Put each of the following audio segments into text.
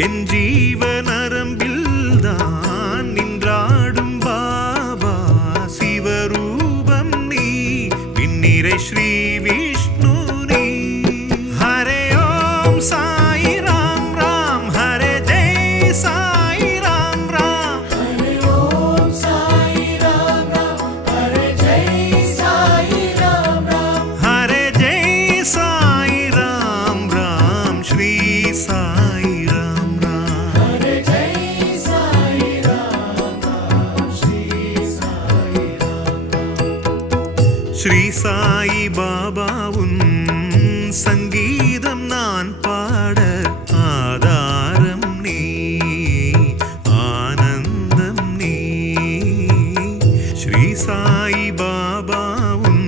என் ஜீவ நரம்பில்தான் நின்றாடும் பாபா சிவரூபம் நீ விண்ணிறை ஸ்ரீ விஷ்ணு நீ. ஹரே ஓம் சாய் ராம் ராம் ஹரே ஜெய் சாய் ராம் ராம். ஹரே ஓம் சாய் ராம் ராம் ஹரே ஜெய் சாய் ராம் ராம். ஹரே ஜெய் சாய் ராம் ராம் ஸ்ரீ சாய் ராம் ராம். ஹரே ஜெய் சாய் ராம் ராம் ஸ்ரீ சாய் ராம் ராம். ஸ்ரீ சாய் பாபா உன் சங்கீதம் நான் பாட ஆதாரம் நீ ஆனந்தம் நீ. ஸ்ரீ சாய் பாபா உன்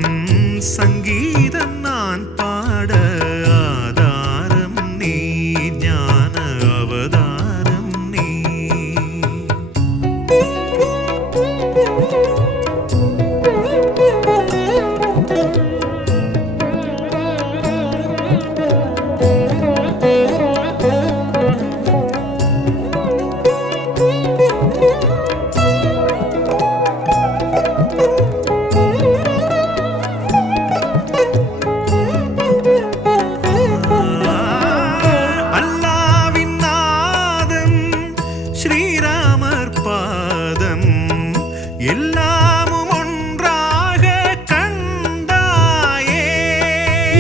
சங்கீதம் நான் பாட ஆதாரம் நீ ஞான அவதாரம் நீ. அல்லாவின் நாதம் ஸ்ரீராமர் பாதம் எல்லாமும் ஒன்றாக கண்டாயே.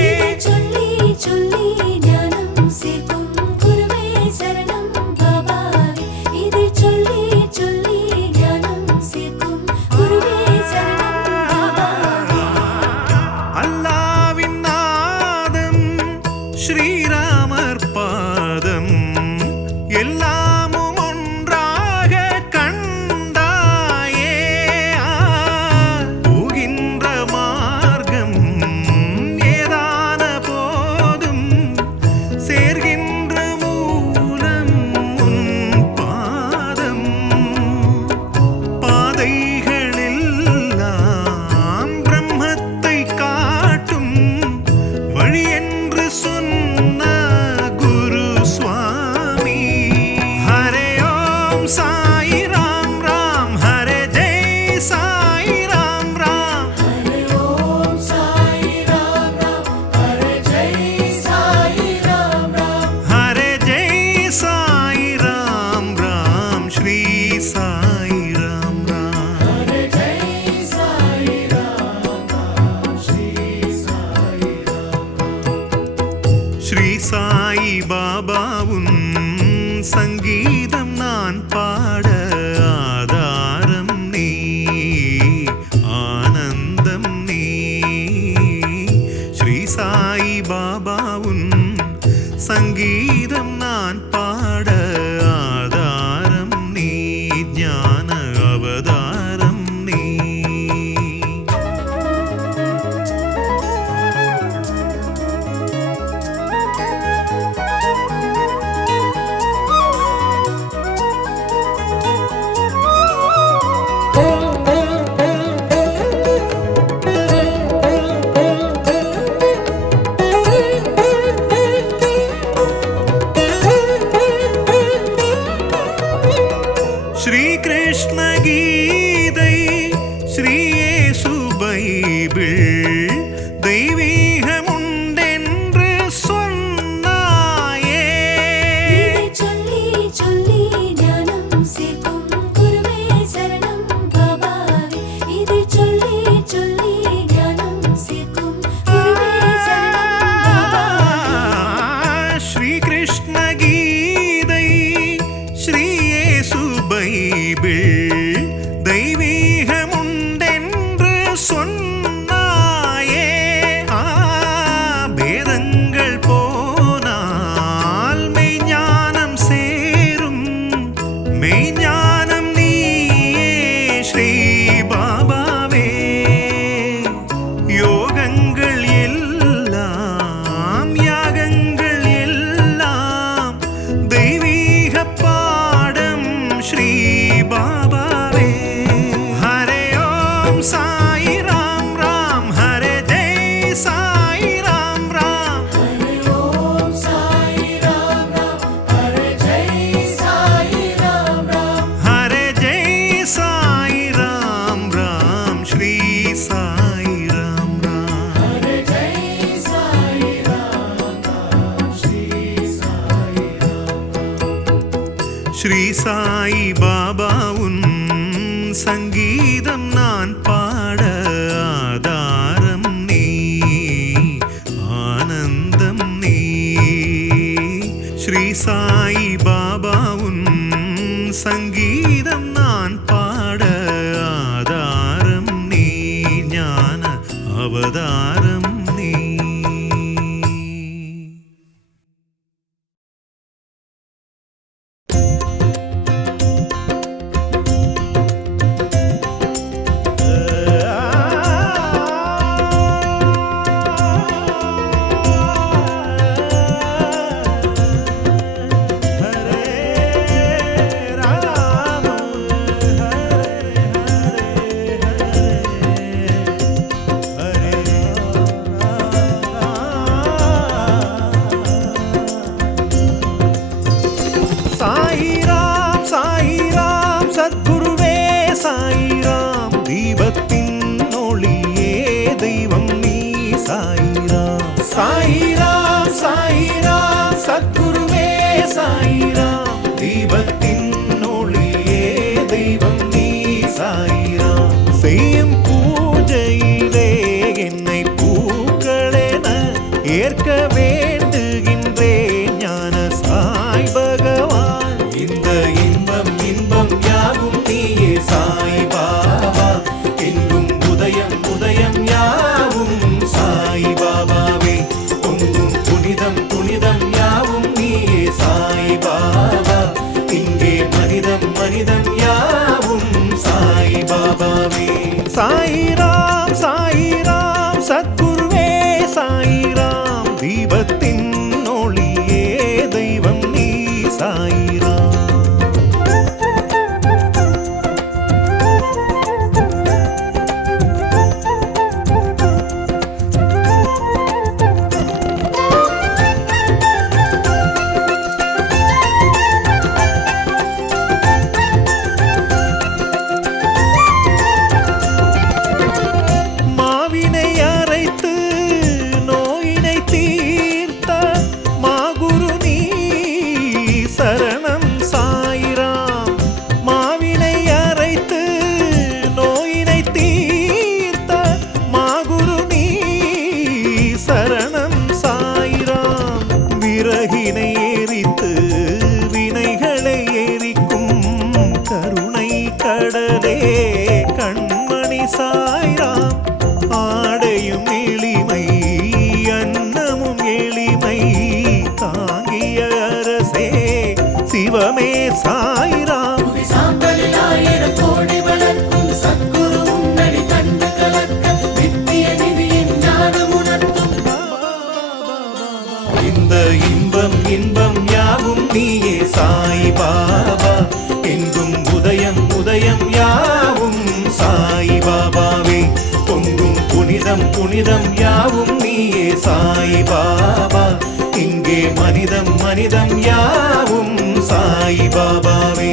இதை சொல்லி சொல்லி ஞானம் சேர்க்கும் குருவே சரணம் பாபாவே. இதை சொல்லி சொல்லி ஞானம் சேர்க்கும் குருவே சரணம் பாபாவே. அல்லாவின் நாதம் ஸ்ரீராமர் பாதம் எல்லாமும் ஒன்றாக கண்டாயே. போகின்ற மார்க்கம் ஏதான போதும் சேர்கின்ற மூலம் உன் பாதம். பாதைகளெல்லாம் பிரம்மத்தை காட்டும் வழி என்று சொன்ன குரு சுவாமி. ஹரே ஓம் சாய் ராம் ராம் ஹரே ஜெய் சாய் ராம் ராம். ஹரே ஓம் சாய் ராம் ராம் ஹரே ஜெய் சாய் ராம் ராம். ஹரே ஜெய் சாய் ராம் ராம் ஸ்ரீ சாய் ராம் ராம். ஹரே ஜெய் சாய் ராம் ராம் ஸ்ரீ சாய் ராம் ராம். ஸ்ரீ சாய் பாபா உன் சங்கீதம் நான் பாட ஆதாரம் நீ ஆனந்தம் நீ. ஸ்ரீ சாய் பாபா உன் சங்கீதம் நான் பாட ஆதாரம் நீ ஞான அவதாரம் நீ. ஸ்ரீ கிருஷ்ண கீதை ஸ்ரீ இயேசு பைபிள் தெய்வீகம் உண்டென்று சொன்னாயே. இதை சொல்லி சொல்லி ஞானம் சேர்க்கும் குருவே சரணம் பாபாவே. இதை சொல்லி சொல்லி ஞானம் சேர்க்கும் குருவே சரணம் பாபாவே. ஸ்ரீ கிருஷ்ண கீதை ஸ்ரீ இயேசு பைபிள் தெய்வீகம் உண்டென்று சொன்னாயே. பேதங்கள் போ ஸ்ரீ சாய் பாபா உன் சங்கீதம் நான் பாட ஆதாரம் நீ, ஆனந்தம் நீ. ஸ்ரீ சாய் பாபா உன் சங்கீதம் நான் பாட ஆதாரம் நீ, ஞான அவதாரம் நீ. சாயிராம் சாயிராம் சத்குருவே சாயிராம், தீபத்தின் ஒளியே தெய்வம் நீ சாயிராம். செய்யும் பூஜையிலே என்னை பூக்களென ஏற்க வேண்டுகின்றேன் ஞான சாய் பகவான். இந்த இன்பம் இன்பம் யாவும் நீயே சாய் பாபா, எங்கும் உதயம் உதயம் யாவும் சாய் பாபாவே. பொங்கும் புனிதம் புனிதம் யாவும் நீயே சாய் பாபா, இங்கே மனிதம் மனிதம் யாவும் சாய் பாபாவே. சாயிராம் சாயிராம் சத்குருவே சாயிராம், தீபத்தின் ஒளியே தெய்வம் நீ சாயிராம். கடலே கண்மணி சாய்ராம், ஆடையும் எளிமை அன்னமும் எளிமை தாங்கிய அரசே சிவமே சாய்ராம். சாம்பலில் 1000 கோடி வளர்க்கும் சத்குரு உன்னடி கண்டு கலக்க நித்திய நிதியின் ஞானம் உணர்த்தும். இந்த இன்பம் இன்பம் யாவும் நீயே சாய் பாபா, எங்கும் உதயம் உதயம் யாவும் சாய் பாபாவே. பொங்கும் புனிதம் புனிதம் யாவும் நீயே சாய் பாபா, இங்கே மனிதம் மனிதம் யாவும் சாய் பாபாவே.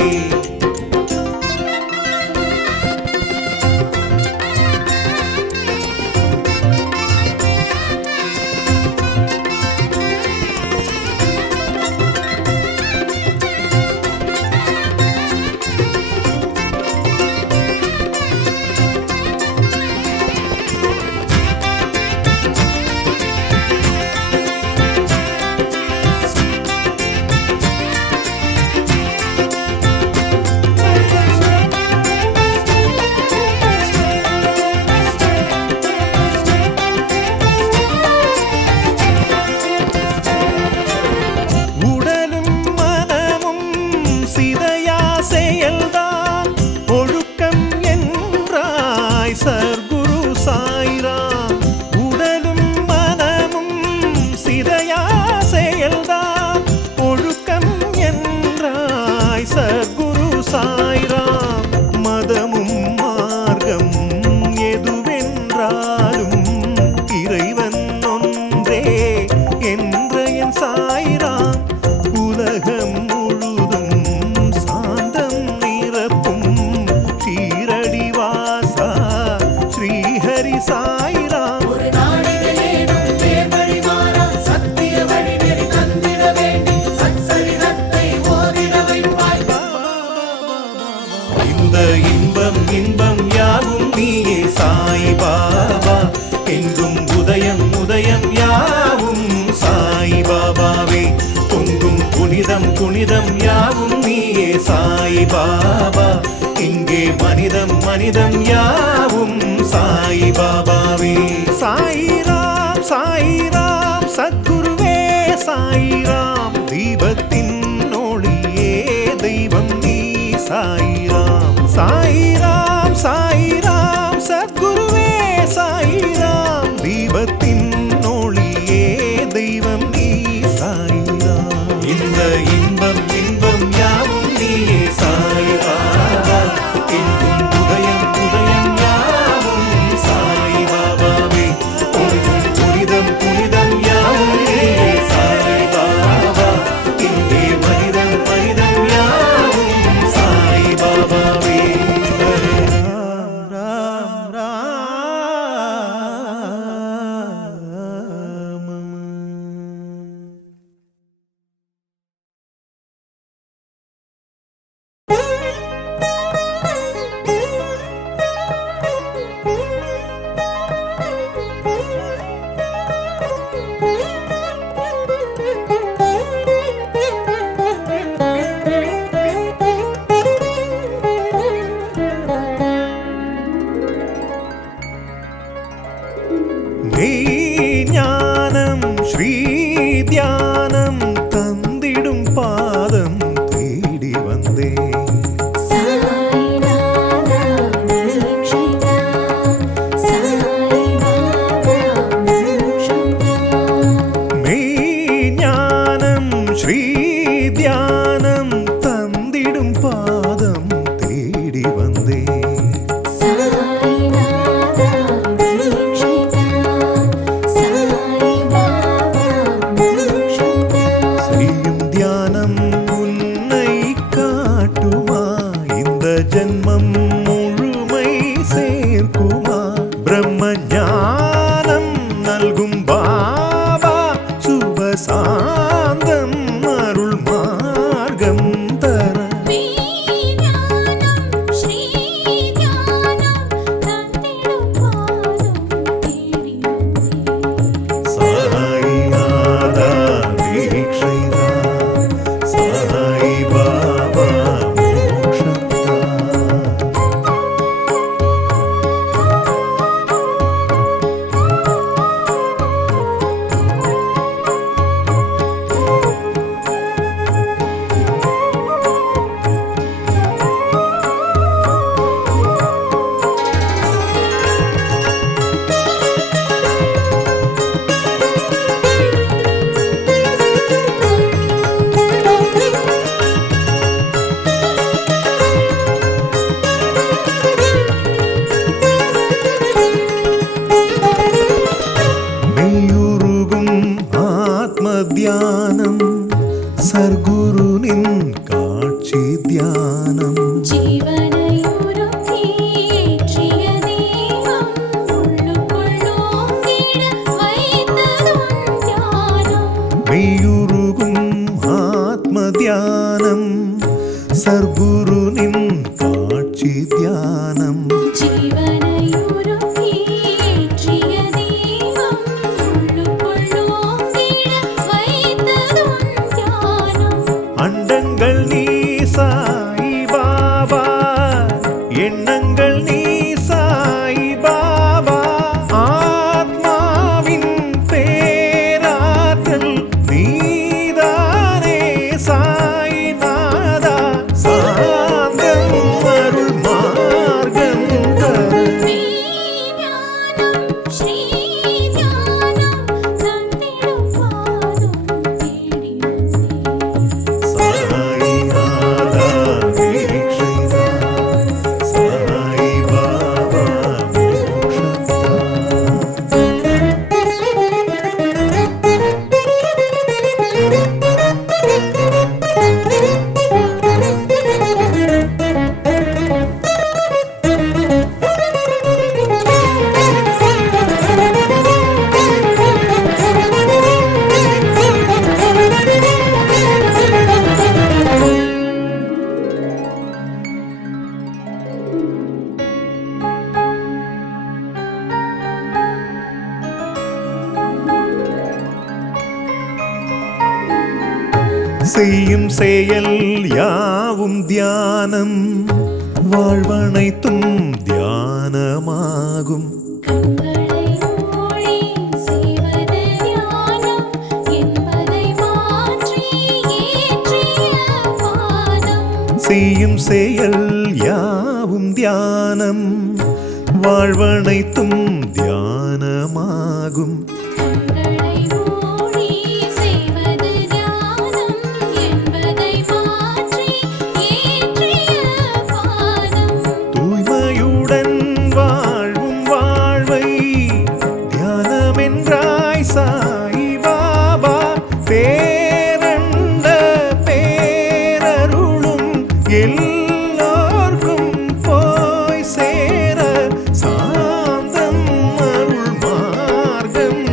மனிதம் யாவும் சாய் பாபாவே. சாயிராம் சாயிராம் சத்குருவே சாயிராம், தீபத்தின் ஒளியே தெய்வம் நீ சாயிராம். சாயிராம் சாயிராம் சத்குருவே சாயிராம், தீபத்தின் ஒளியே தெய்வம் நீ சாயிராம். இந்த இன்பம் இன்பம் யாவும் நீயே சாய் பாபா, எங்கும் உதயம் உதயம் யாவும் சாய் பாபாவே. பொங்கும் புனிதம் புனிதம் யாவும் நீயே சாய் பாபா, இங்கே மனிதம் மனிதம் யாவும் சாய் பாபாவே. ராம் ராம் ஞானம் ஸ்ரீ தியானம் தந்திடும் பாதம் தேடி வந்தேன். மெய்ஞானம் ஸ்ரீ தியானம் தந்திடும் பாதம் தேடி வந்தேன். செய்யும் தியானம் உன்னை காட்டுமா, இந்த ஜென்மம் முழுமை சேர்க்குமா. பிரம்ம ஞானம் நல்கும் பாபா சுபசாந்தம் அருள் மார்க்கம் தர. சாய்நாதா தீட்சைதா, சாய் பாபா மோட்சதா. மெய்யுருகும் ஆத்ம தியானம், சர்க்குருனின் காட்சி தியானம். மெய்யுருகும் ஆத்ம தியானம், சர்க்குருனின் காட்சி தியானம். அண்டங்கள் நீ சாய் பாபா, எண்ணங்கள் நீ சாய் பாபா. ஆத்மாவின் பேராற்றல் நீதானே சாய்நாதா. சாந்தம் அருள் மார்க்கம் தர. சாய்நாதா தீட்சைதா, சாய் பாபா மோட்சதா. செய்யும் செயல் யாவும் தியானம், வாழ்வனைத்தும் தியானம். தியானமாகும். கண்களை மூடி செய்வது தியானம் என்பதை மாற்றி ஏற்றிய பாதம். செய்யும் செயல் யாவும் தியானம், வாழ்வனைத்தும் தியானமாகும். கண்களை மூடி செய்வது தியானம் என்பதை மாற்றி ஏற்றிய பாதம். தூய்மையுடன் வாழ்வும் வாழ்வை தியானமென்றாய் சாயி பாபா. பேரண்ட பேரருளும் எல்லோர்க்கும் போய் சேர சாந்தம் அருள் மார்க்கம்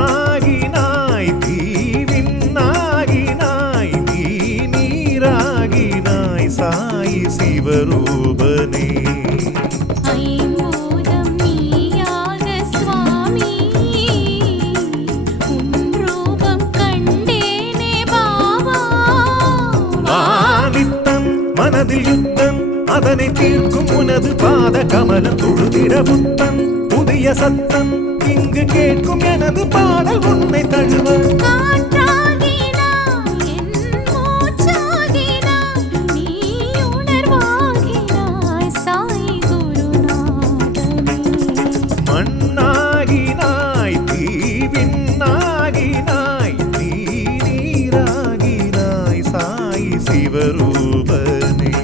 மண்ணாகினாய் தீவின்னாகினாய் நீ நீராகினாய் சாயி சிவரூபனே ஐம்பூதம் நீயாக சுவாமி உன் ரூபம் கண்டேனே பாபா ஆதித்தன் மனதில் யுத்தம் அதனை தீர்க்கும் உனது பாத கமலம் தொழுதிட புத்தன் புதிய சத்தம் இங்கு கேட்கும் எனது பாடல் உன்னை தழுவ காற்றாகினாய் என் மூச்சாகினாய் நீ உணர்வாகினாய் சாயி குருநாதனே மண்ணாகினாய் தீவின்னாகினாய் நீ நீராகினாய் சாயி சிவரூபனே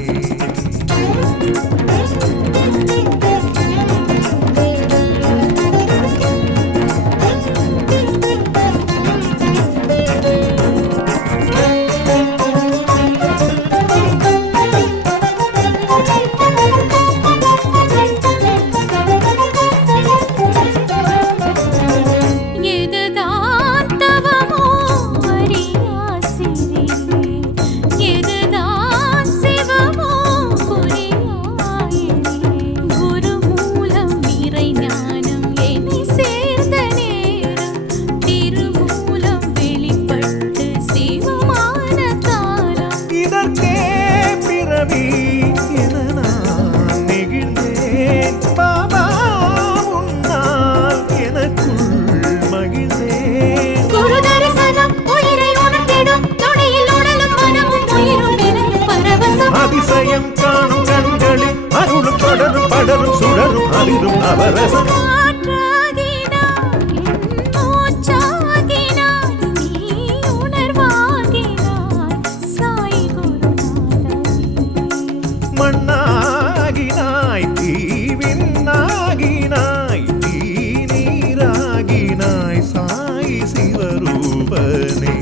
எதுதான் தவமோ அரியாசிரே எதுதான் சிவமோ புரியாயிரே குரு மூலம் இறை ஞானம் என்னை சேர்ந்த நேரம் திருமூலம் வெளிப்பட்டு சிவமான காலம் இதற்கே பிறவி என நான் நெகிழ்ந்தேன் பாபா உன்னால் எனக்குள் மகிழ்ந்தேன் குரு தரிசனம் உயிரை உணர்த்திடும் நொடியில் உடலும் மனமும் உயிரும் எனக்கு பரவசம் அதிசயம் காணும் கண்களில் அருளும் தொடரும் படரும் சுடரும் அதிரும் நவரசம் காற்றாகினாய் என் மூச்சாகினாய் நீ உணர்வாகினாய் சாயி குருநாதனே மண்ணாகினாய் தீவின்னாகினாய் நீ நீராகினாய் சாயி சிவரூபனே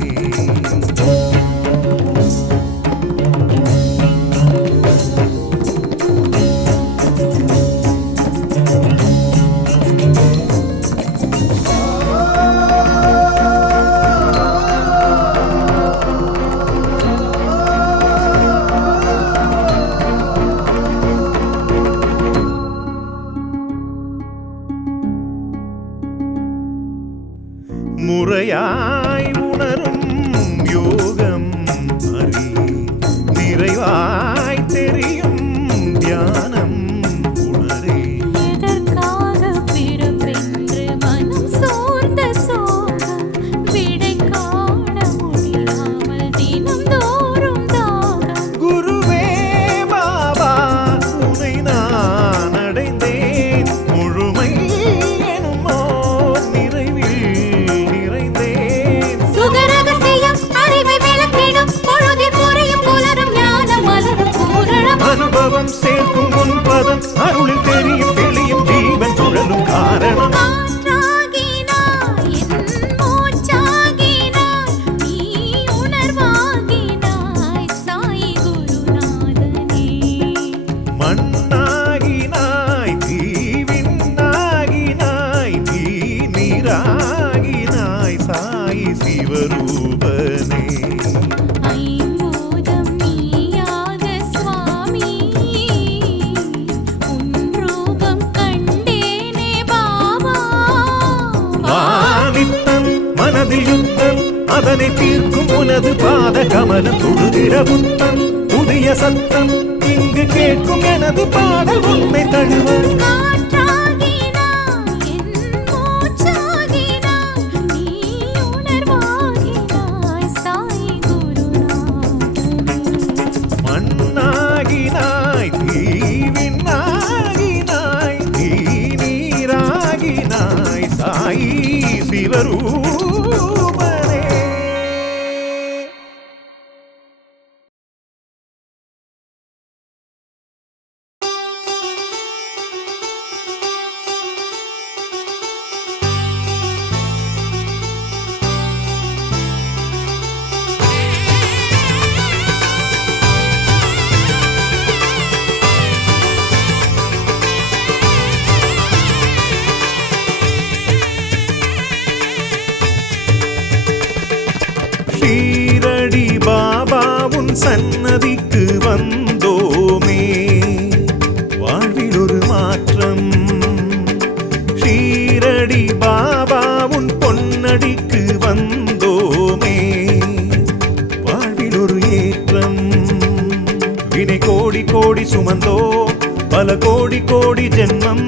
முறையாய் உணரும் யோகம் அறி நிறைவாய் தெரியும் தியானம் உணரே எதற்காக பிறப்பென்று மனம் சோர்ந்த சோகம் விடை காண முடியாமல் தினம்தோறும் தாகம் குருவே பாபா உனை நான் அடைந்தேன் முழுமை எனும் ஓர் நிறைவில் நிறைந்தேன் சுகரகசியம் அறிவை விளக்கிடும் பொழுதில் புரியும் புலரும் ஞானம் மலரும் பூரணம் அனுபவம் சேர்க்கும் உன் பதம் அருளில் தெரியும் தெளியும் ஜீவன் சுழலும் காரணம் காற்றாகினாய் என் மூச்சாகினாய் நீ உணர்வாகினாய் சாயி குருநாதனே மண்ணாகினாய் தீவின்னாகினாய் நீ நீராகினாய் சாயி சிவரூபனே ஐம்பூதம் நீயாக சுவாமி உன் ரூபம் கண்டேனே பாபா ஆதித்தன் மனதில் யுத்தம் அதனை தீர்க்கும் உனது பாத கமலம் தொழுதிட புத்தன் புதிய சத்தம் இங்கு கேட்கும் எனது பாடல் உன்னை தழுவ காற்றாகினாய் என் மூச்சாகினாய் நீ உணர்வாகினாய் சாயி குருநாதனே மண்ணாகினாய் தீவின்னாகினாய் நீ நீராகினாய் சிவரூபனே. ஷீரடி பாபாவுன் சன்னதிக்கு வந்தோமே, வாழ்வில் ஒரு மாற்றம். ஷீரடி பாபாவுன் பொன்னடிக்கு வந்தோமே, வாழ்வில் ஒரு ஏற்றம். வினை கோடி கோடி சுமந்தோ, பல கோடி கோடி ஜென்மம்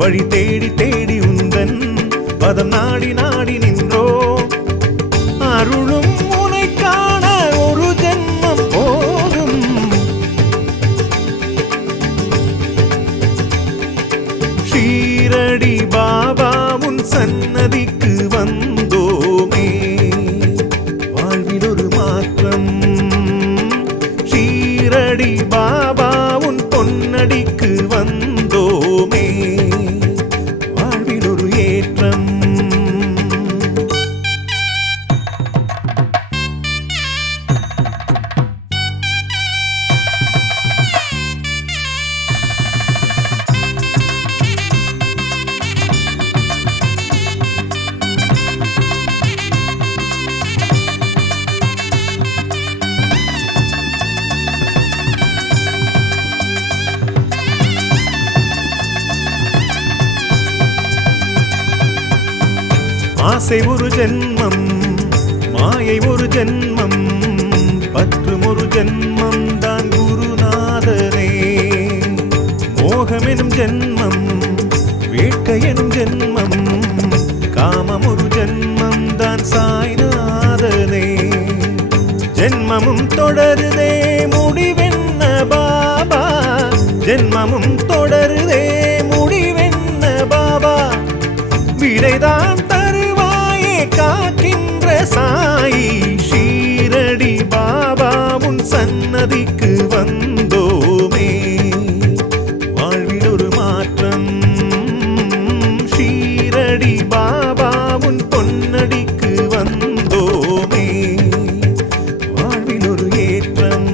வழி தேடி தேடி உந்தன் பதம் நாடி நாடி நின்றோ. அருளும் உனை காண ஒரு ஜென்மம் போதும். ஷீரடி பாபாவுன் சன்னதிக்கு வந்தோமே, வாழ்வில் ஒரு மாற்றம். ஷீரடி பாபாவுன் பொன்னடிக்கு வந்தோமே, வாழ்வில் ஒரு ஏற்றம். ஆசை ஒரு ஜென்மம், மாயை ஒரு ஜென்மம், பற்றும் ஒரு ஜென்மம் தான் குருநாதனே. மோகம் எனும் ஜென்மம், வேட்கை எனும் ஜென்மம், காமம் ஒரு ஜென்மம் தான் சாய்நாதனே. ஜென்மமும் தொடருதே முடிவென்ன பாபா, ஜென்மமும் தொடருதே முடிவென்ன பாபா. விடைதான் தருவாயே காக்கின்ற சாயி. ஷீரடி பாபாவுன் சன்னதிக்கு வந்தோமே, வாழ்வில் ஒரு மாற்றம். ஷீரடி பாபாவுன் பொன்னடிக்கு வந்தோமே, வாழ்வில் ஒரு ஏற்றம்.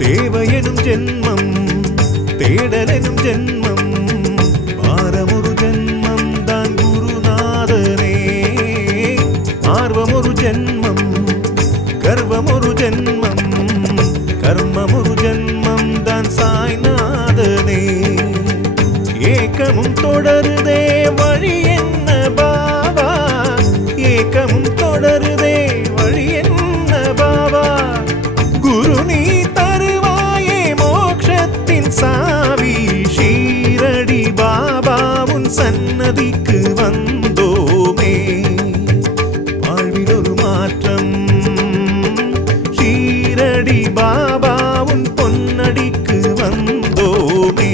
தேவையெனும் ஜென்மம், தேடலெனும் ஜென்மம், பாரம் ஒரு ஜென்மம் தான் குருநாதனே. ஆர்வம் ஒரு ஜென்மம், கர்வம் ஒரு ஜென்மம், கர்மம் ஒரு ஜென்மம் தான் சாய்நாதனே. ஏக்கமும் தொடருதே வழி என்ன பாபா, ஏக்கமும் தொடருதே வழி என்ன பாபா. குரு நீ தருவாயே மோட்சத்தின் சாவி. ஷீரடி பாபாவுன் சன்னதிக்கு வந்தோமே, வாழ்வில் ஒரு மாற்றம். ஷீரடி பாபாவுன் பொன்னடிக்கு வந்தோமே,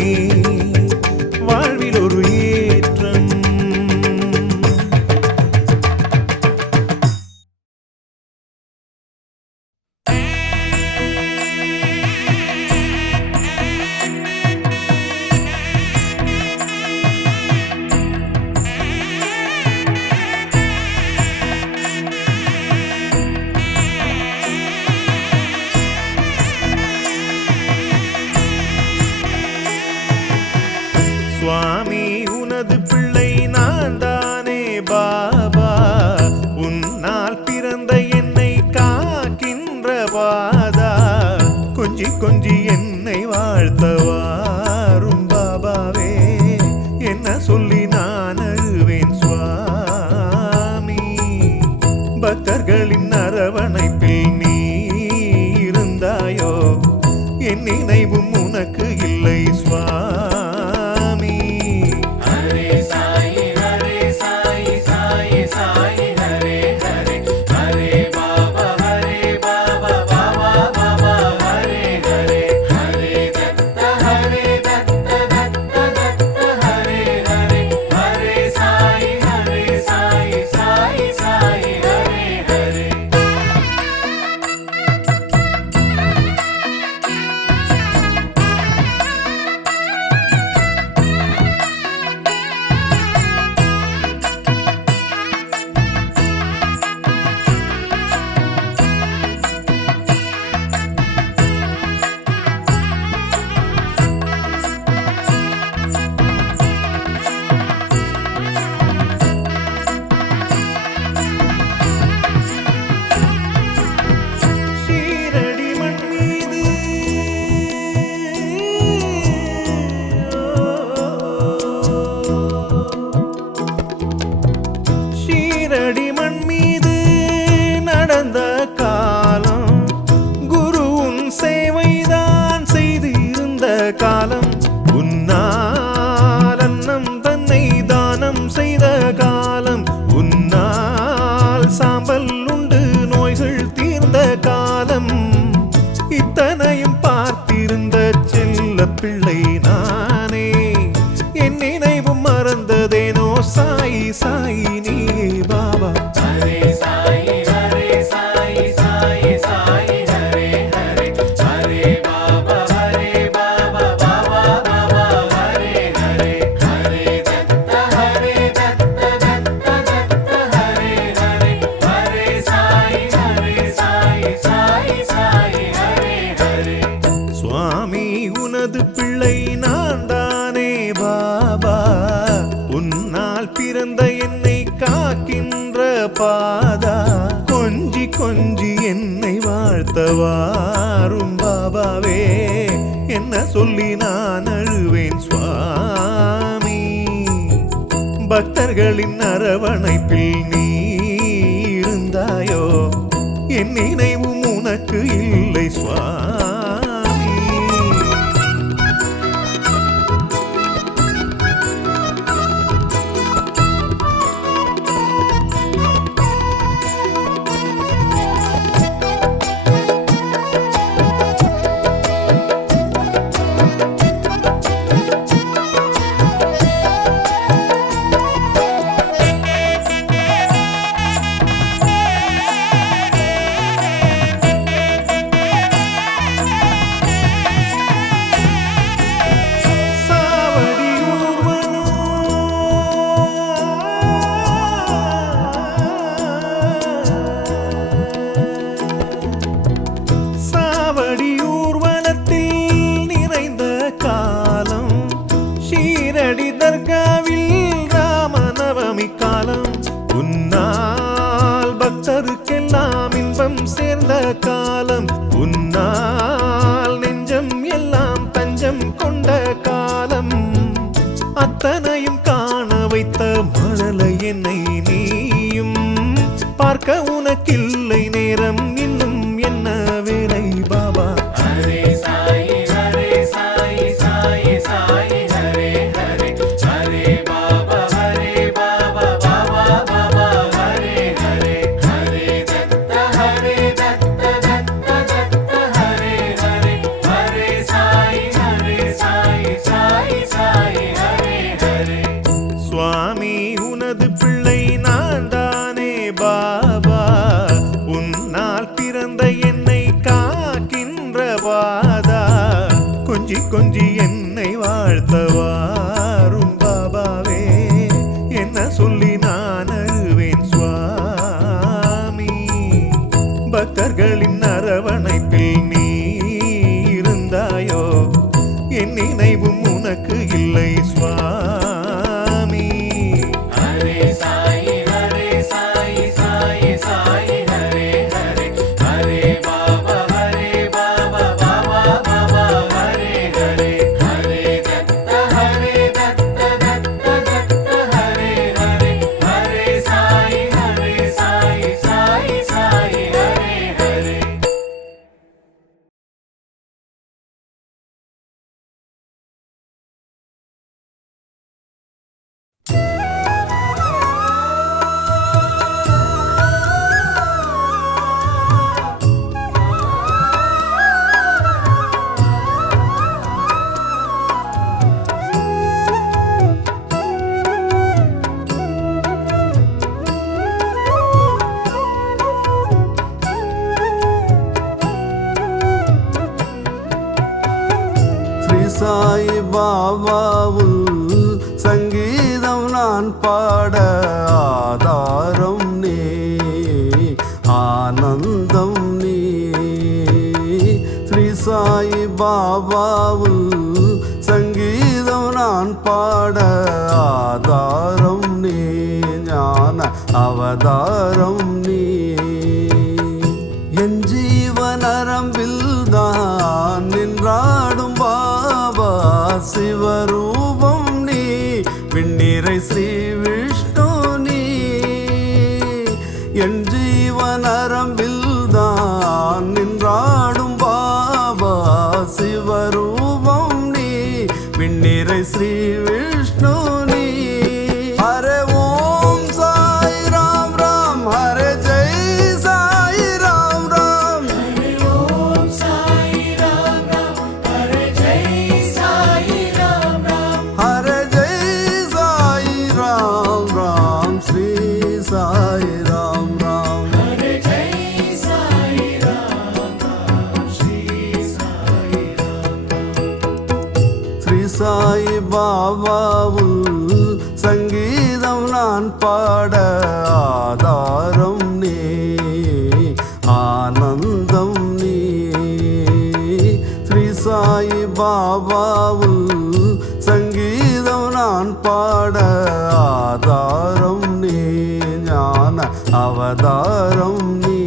வாழ்வில் ஒரு ஏற்றம். சுவாமி உனது பிள்ளை நான் தானே பாபா, உன்னால் பிறந்த என்னை காக்கின்ற பாதா. கொஞ்சி கொஞ்சி என்னை வாழ்த்தவாரும் பாபாவே. என் நினைவும் உனக்கு இல்லை சுவாமி. ஹரே சாயி சாயி சாயி ஹரே ஹரே ஹரே பாபா பாபா பாபா ஹரே ஹரே ஹரே தத்த தத்த தத்த ஹரே ஹரே ஹரே சாயி சாயி ஹரே ஹரே. ஷீரடி மண் மீது ஷீரடி மண் மீது நடந்த காலம் குரு உன் சேவைதான் செய்திருந்த காலம் உன்னால் அன்னம் தன்னை தானம் செய்த காலம் உன்னால் சாம்பல் உண்டு நோய்கள் தீர்ந்த காலம் இத்தனையும் பார்த்திருந்த செல்ல பிள்ளை நானே என் நினைவும் மறந்ததேனோ சாயி சாயி நீ பாபா. ஹரே சாயி சாயி ஹரே ஹரே ஹரே பாபா பாபா ஹரே ஹரே ஹரே தத்த தத்த ஹரே ஹரே ஹரே சாயி ஹரே ஹரே. சுவாமி உனது பிள்ளை நான் தானே பாபா உன்னால் பிறந்த என்னை காக்கின்ற பாதா கொஞ்சி கொஞ்சி என்னை வாழ்த்தவாரும் பாபாவே என்ன சொல்லி நான் அழுவேன் சுவாமி. பக்தர்களின் அரவணைப்பில் நீ இருந்தாயோ என் நினைவும் உனக்கு இல்லை சுவாமி. சாவடி சாவடி ஊர்வலத்தில் நிறைந்த காலம் ஷீரடி தர்காவில் ராமநவமி காலம் உன்னால் பக்தருக்கெல்லாம் இன்பம் சேர்ந்த காலம் உன்னால் நெஞ்சம் எல்லாம் தஞ்சம் கொண்ட காலம் அத்தனையும் காண வைத்த மழலை என்னை நீயும் பார்க்க உனக்கில்லை நேரம் இன்னும் என்ன வேலை பாபா. ஹரே சாயி ஹரே ஹரே ஹரே பாபா பாபா ஹரே ஹரே ஹரே தத்த தத்த ஹரே ஹரே ஹரே சாயி ஹரே ஹரே. சுவாமி உனது பிள்ளை நான் தானே பாபா உன்னால் பிறந்த என்னை காக்கின்ற பாதா கொஞ்சி கொஞ்சி என்னை வாழ்த்தவாரும் பாபாவே என்ன சொல்லி நான் அழுவேன் சுவாமி. பக்தர்களின் அரவணைப்பில் நீ இருந்தாயோ என் நினைவும் உனக்கு இல்லை சுவாமி. ஹரே சாயி ஹரே ஹரே ஹரே பாபா பாபா ஹரே ஹரே ஹரே சாய் பாபாவுள் சங்கீதம் நான் பாட ஆதாரம் நீ ஆனந்தம் நீ ஸ்ரீ சாய் பாபாவுள் சங்கீதம் நான் பாட ஆதாரம் நீ ஞான அவதாரம் நீ என் ஜீவனரம்பில் தான் நின்றாடும் பாபா சிவரூபம் நீ விண்ணிறை ஸ்ரீ விஷ்ணு நீ என் ஜீவனரம்பில் தான் நின்றாடும் பாபா சிவரூபம் நீ விண்ணிறை ஸ்ரீ விஷ்ணு நீ ஹரே ஓம் சாய் ராம் ராம் ஹரே ஜெய் சாய் ராம் ராம் ஹரி ஓம் சாய் ராம் ராம் ஹரி ஜெய் சாய் ராம் ராம் ஹரே ஜெய் சாய் ராம் ராம் ஸ்ரீ சாய் ராம் ராம் ஹரி ஜெய் சாய் ராம் ராம் ஸ்ரீ சாய் ராம் ஸ்ரீ சாய் பாபாவுள் சங்கீதம் நான் பாட ஆதாரம் நீ ஆனந்தம் நீ ஸ்ரீ சாய் பாபாவுள் சங்கீதம் நான் பாட ஆதாரம் நீ ஞான அவதாரம் நீ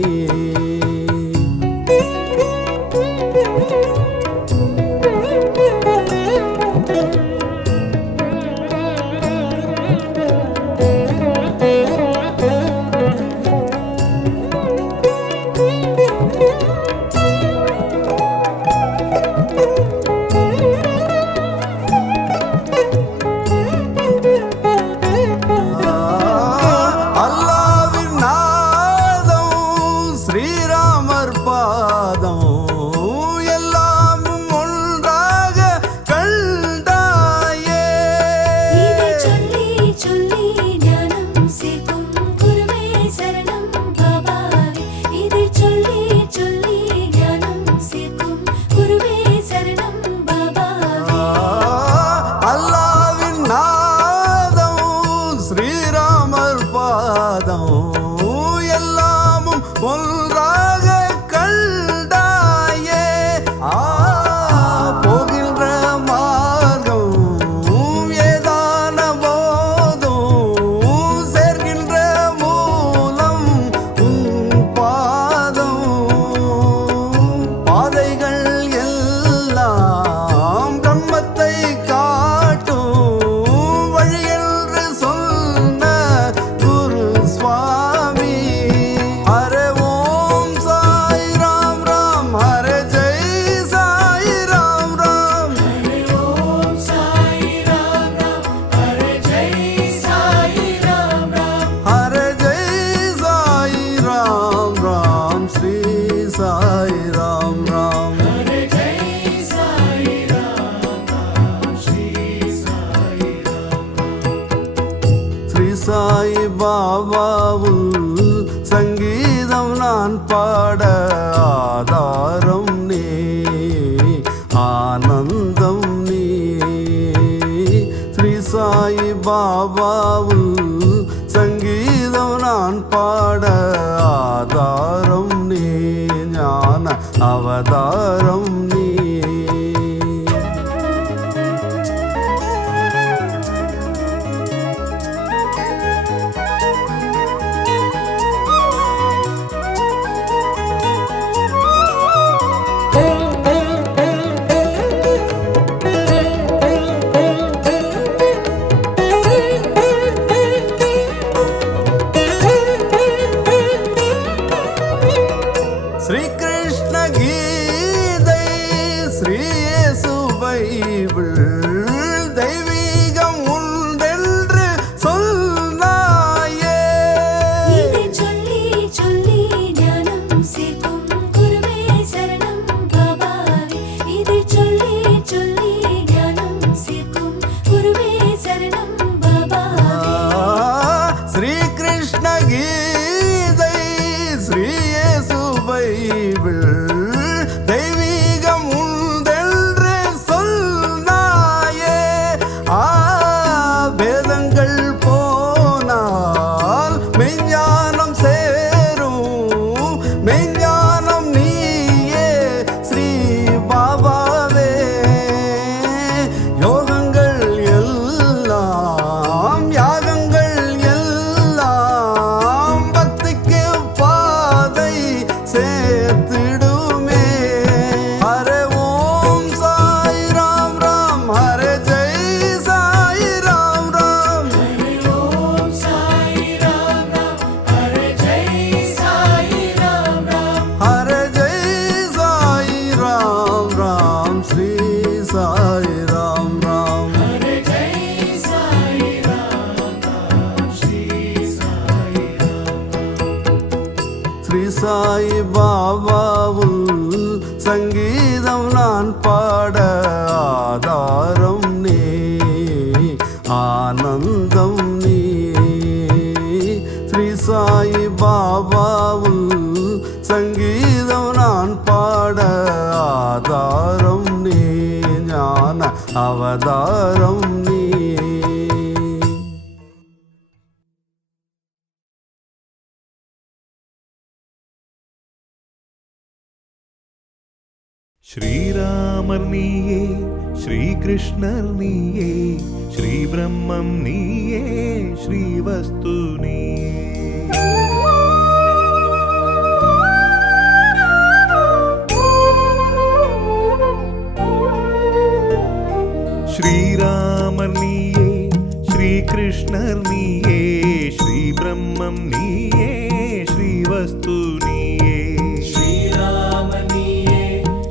அல்லாவின் நாதம் ஸ்ரீராமர் பாதம் எல்லாமும் ஒன்றாக கண்டாயே இதை சொல்லி சொல்லி ஞானம் சேர்க்கும் குருவே சரணம் பாபாவே இதை சொல்லி சொல்லி ஞானம் சேர்க்கும் குருவே சரணம் பாபாவே அல்லாவின் நாதம் ஸ்ரீராமர் பாதம் எல்லாமும் ஒன்றாக கண்டாயே போகின்ற மார்க்கம் ஏதான போதும் சேர்கின்ற மூலம் உன் பாதம் பாதைகள் எல்லாம் பிரம்மத்தை காட்டும் வழி என்று சொன்ன குரு சுவாமி ஹரே ஓம் சாய் ராம் ராம் ஹரே ஜெய் சாய் ராம் ராம் ஹரி ஓம் சாய் ராம் ராம் ஹரி ஜெய் சாய் ராம் ராம் ஹரே ஜெய் சாய் ராம் ராம் ஸ்ரீ சாய் ராம் ராம் ஹரி ஜெய் சாய் ராம் ராம் ஸ்ரீ சாய் ராம் ஸ்ரீ சாய் பாபாவுள் சங்கீதம் நான் பாட ஆதாரம் நீ ஆனந்தம் நீ ஸ்ரீ சாய் பாபாவுள் சங்கீதம் நான் பாட ஆதாரம் நீ ஞான அவதாரம் நீ ஸ்ரீ கிருஷ்ண கீதை ஸ்ரீ இயேசு பைபிள் தெய்வீகம் உண்டென்று சொன்னாயே இதை சொல்லி சொல்லி ஞானம் சேர்க்கும் குருவே சரணம் பாபாவே இதை சொல்லி சொல்லி ஞானம் சேர்க்கும் குருவே சரணம் பாபாவே ஸ்ரீ கிருஷ்ண கீதை ஸ்ரீ இயேசு பைபிள் தெய்வீகம் உண்டென்று சொன்னாயே சாய் ராம் ராம். ஹரே ஜெய் சாய் ராம் ராம் ஸ்ரீ சாய் ராம். ஸ்ரீ சாய் பாபாவுல் சங்கீதம் நான் பாட ஆதாரம் நீ, ஆனந்தம் நீ. ஸ்ரீ சாய் பாபாவுல் சங்கீதம் நான் பாட ஆதாரம் நீ, ஞான அவதாரம் நீ. ஸ்ரீராமர் நீயே, ஸ்ரீகிருஷ்ணர் நீயே, ஸ்ரீ பிரம்மம் நீயே, ஸ்ரீவஸ்து நீயே. ஸ்ரீராமர் நீயே, ஸ்ரீகிருஷ்ணர் நீயே, ஸ்ரீ பிரம்மம் நீயே, ஸ்ரீவஸ்து நீயே. ஸ்ரீராம நீயே,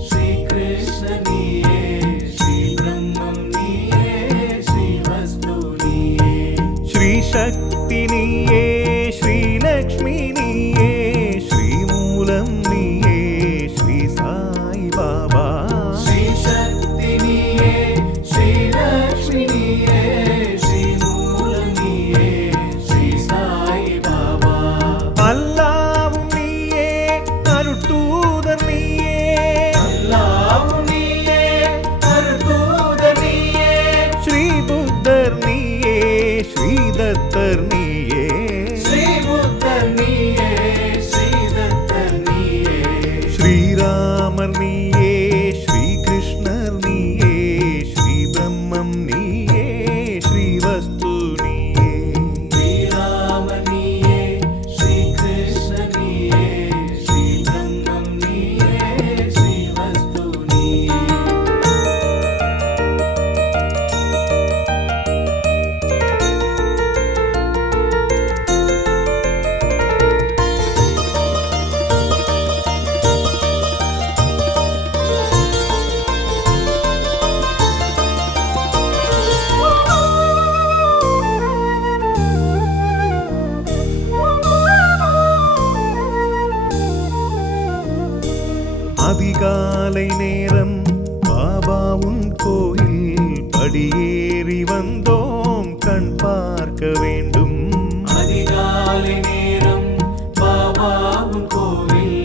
ஸ்ரீ கிருஷ்ண நீயே, ஸ்ரீ பிரம்மம் நீயே, ஸ்ரீ வஸ்து நீயே. ஸ்ரீ சக்தி நீயே, ஸ்ரீ லக்ஷ்மி நீயே, ஸ்ரீ மூலம் நீயே, ஸ்ரீ சாய் பாபா. ஸ்ரீ சக்தி நீயே, ஸ்ரீ லக்ஷ்மி நீயே, ஸ்ரீ மூலம் நீயே, ஸ்ரீ சாய் பாபா. அல்லாவும் நீயே, அருட்தூதர் நீயே, அல்லாவும் நீயே, அருட்தூதர் நீயே, ஸ்ரீ புத்தர் நீயே, ஸ்ரீ தத்தர் நீயே. ஸ்ரீ புத்தர் நீயே, ஸ்ரீ தத்தர் நீயே. ஸ்ரீராமர் நீயே, ஸ்ரீகிருஷ்ணர் நீயே, ஸ்ரீ பிரம்மம் நீயே, ஸ்ரீவஸ்து நீயே. ஸ்ரீராம நீயே, ஸ்ரீ கிருஷ்ண நீயே, ஸ்ரீ பிரம்மம் நீயே, ஸ்ரீ வஸ்து நீயே. அதிகாலை நேரம் பாபா உன் கோயில் படியேறி வந்தோம், கண் பார்க்க வேண்டும். அதிகாலை நேரம் பாபா உன் கோவில்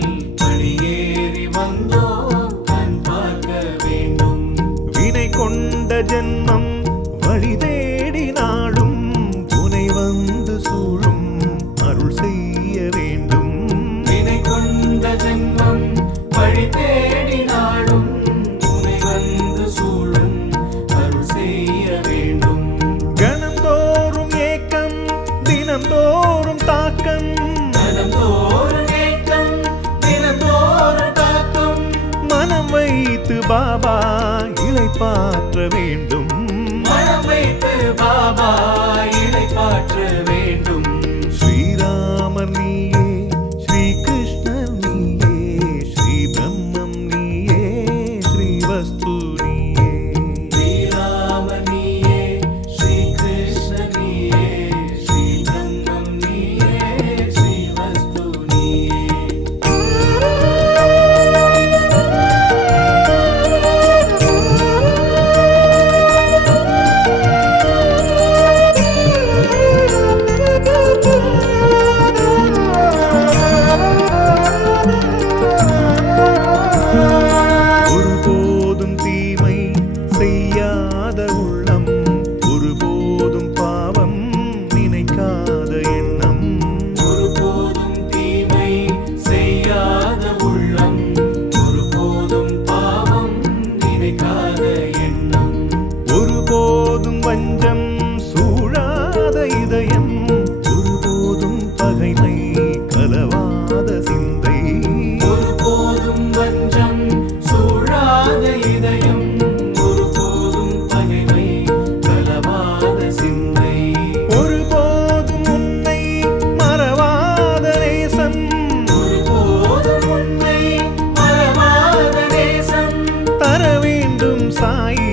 படியேறி வந்தோம், கண் பார்க்க வேண்டும். வினை கொண்ட ஜென்மம் வழி தேடி நாடும், உனை வந்து சூழும் அருள் செய்ய வேண்டும். வினை கொண்ட ஜென்மம் வழி தேடி நாடும், உனை வந்து சூழும் அருள் செய்ய வேண்டும். கணந்தோறும் ஏக்கம், தினந்தோறும் தாக்கம், தினந்தோறும் ஏக்கம், தினந்தோறும் தாக்கம். மனம் வைத்து பாபா இளைப்பாற்ற வேண்டும். மனம் வைத்து பாபா இளைப்பாற்ற வேண்டும். ஸ்ரீராமர் நீயே, ஸ்ரீகிருஷ்ணர் நீயே, ஸ்ரீ பிரம்மம் நீயே, ஸ்ரீவஸ்து நீயே. ஸ்ரீராம நீயே, ஸ்ரீ கிருஷ்ண நீயே, ஸ்ரீ பிரம்மம் நீயே, ஸ்ரீ வஸ்து நீயே. ஒருபோதும் தீமை செய்யாத உள்ளம், ஒருபோதும் பாவம் நினைக்காத எண்ணம். ஒருபோதும் தீமை செய்யாத உள்ளம், ஒருபோதும் பாவம் நினைக்காத எண்ணம். ஒருபோதும் வஞ்சம் சூழாத இதயம், ஒருபோதும் பகைமை கலவாத சிந்தை. ஒருபோதும் வஞ்சம் சூழாத இதயம், ஒருபோதும் பகைமை கலவாத சிந்தை. ஒருபோதும் உன்னை மறவாத நேசம், ஒருபோதும் உன்னை மறவாத நேசம். தர வேண்டும் சாயி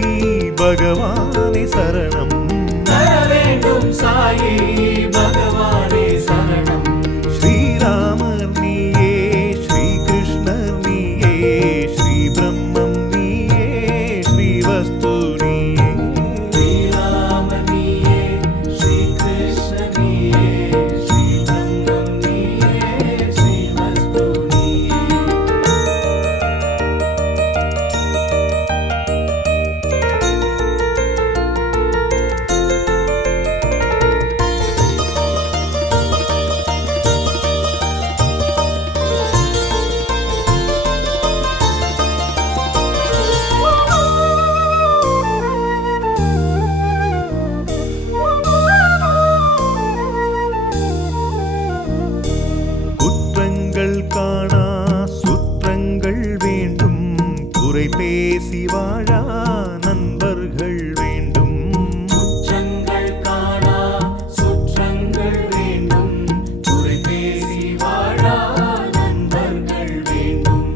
பகவானே சரணம். தர வேண்டும் சாயி பகவானே சரணம். ஸ்ரீராமர் நீயே, ஸ்ரீ கிருஷ்ணர் நீயே, ஸ்ரீ பிரம்மம் நீயே, ஸ்ரீவஸ்து நீயே. ஸ்ரீராமர் நீயே, ஸ்ரீ கிருஷ்ணர் நீயே, ஸ்ரீ பிரம்மம் நீயே, ஸ்ரீவஸ்து நீயே. குற்றங்கள் காணா சுற்றங்கள் வேண்டும், குறை பேசி வாழா நண்பர்கள் வேண்டும். குற்றங்கள் காணா சுற்றங்கள் வேண்டும், குறை பேசி வாழா நண்பர்கள் வேண்டும்.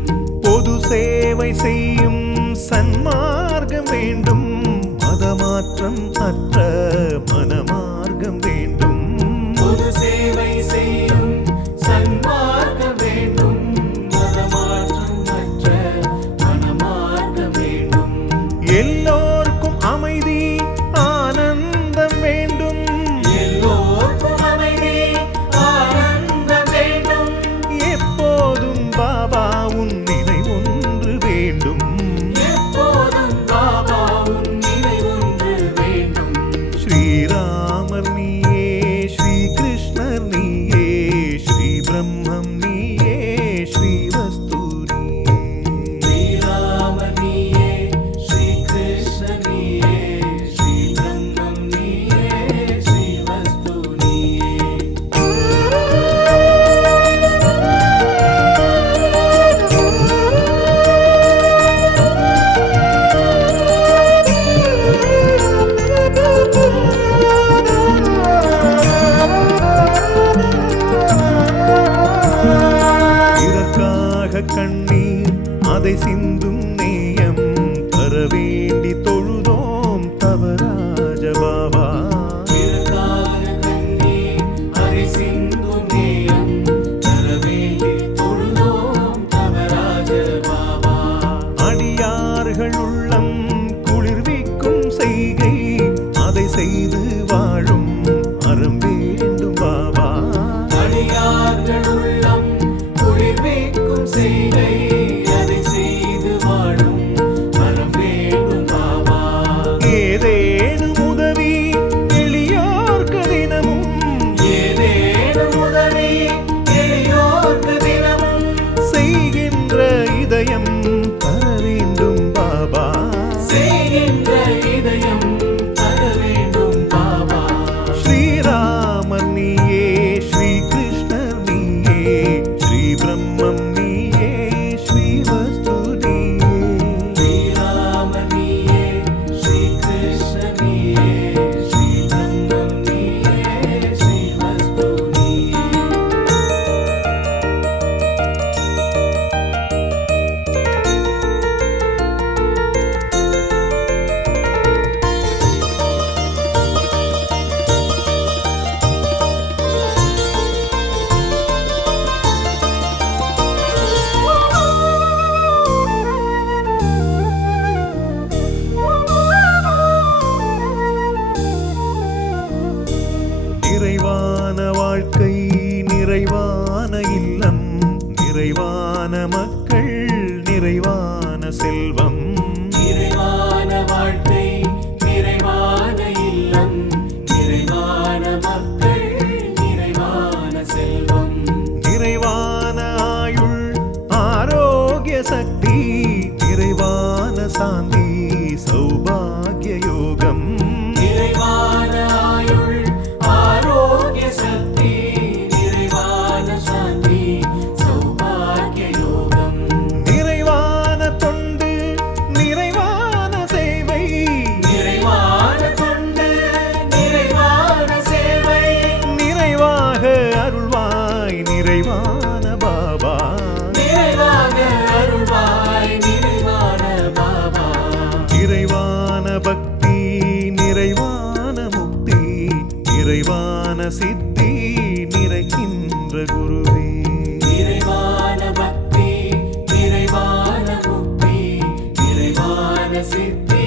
பொது சேவை செய்யும் சன்மார்க்கம் வேண்டும், மதமாற்றம் அற்ற மனமார்க்கம் வேண்டும். பொது சேவை செய்யும் சன்மார்க்கம் வேண்டும், மதமாற்றம் அற்ற மனமார்க்கம் வேண்டும். எல்லோர்க்கும் அமைதி ஆனந்தம் வேண்டும், எல்லோர்க்கும் அமைதி ஆனந்தம் வேண்டும். எப்போதும் பாபா உன் நினைவொன்று வேண்டும். எப்போதும் பாபா உன் நினைவொன்று வேண்டும். ஸ்ரீராமர் நீயே, ஸ்ரீ கிருஷ்ணர் நீயே, ஸ்ரீ பிரம்மம் நீயே, ஸ்ரீவஸ்து நீயே. ஸ்ரீராமர் நீயே, ஸ்ரீ கிருஷ்ணர் நீயே, ஸ்ரீ பிரம்மம் நீயே, ஸ்ரீவஸ்து நீயே. பிறர்க்காக கண்ணீர் அதை சிந்தும் நேயம், தர வேண்டி தொழுதோம் தவராஜ பாபா. பிறர்க்காக கண்ணீர் அதை சிந்தும் நேயம், தர வேண்டி தொழுதோம் தவராஜ பாபா. அடியார்கள் உள்ளம் குளிர்விக்கும் செய்கை, அதை செய்து வாழும் அறம் வேண்டும் பாபா. அடியார்கள் உள்ளம் குளிர்விக்கும் செய்கை, அதை செய்து வாழும் மனம் வேண்டும் பாபா. ஏதேனும் உதவி எளியோர்க்கு தினமும், ஏதேனும் உதவி எளியோர்க்கு தினமும் செய்கின்ற இதயம் தர வேண்டும் பாபா. செய்கின்ற இதயம் தர வேண்டும் பாபா. ஸ்ரீராமர் நீயே, ஸ்ரீ கிருஷ்ணர் நீயே, ஸ்ரீ பிரம்மம் நீயே, ஸ்ரீவஸ்து நீயே. ஸ்ரீராமர் நீயே, ஸ்ரீ கிருஷ்ணர் நீயே, ஸ்ரீ பிரம்மம் நீயே, ஸ்ரீவஸ்து நீயே. நிறைவான வாழ்க்கை, நிறைவான இல்லம், நிறைவான மக்கள், நிறைவான செல்வம். நிறைவான வாழ்க்கை, நிறைவான இல்லம், நிறைவான மக்கள், நிறைவான செல்வம். நிறைவான ஆயுள், ஆரோக்கிய சக்தி, நிறைவான சாந்தி, சௌபாகிய யோகம். நிறைவான ஆயுள், ஆரோக்கிய சக்தி, நிறைவான சாந்தி, சௌபாகிய யோகம். நிறைவான தொண்டு, நிறைவான சேவை, நிறைவான தொண்டு, நிறைவான சேவை. நிறைவாக அருள்வாய் நிறைவான பாபா. நிறைவாக அருள்வாய் நிறைவான பாபா. இறைவான பக்தி, நிறைவான சித்தி நிறைக்கின்ற குருவே நிறைவான பக்தி நிறைவான முக்தி நிறைவான சித்தி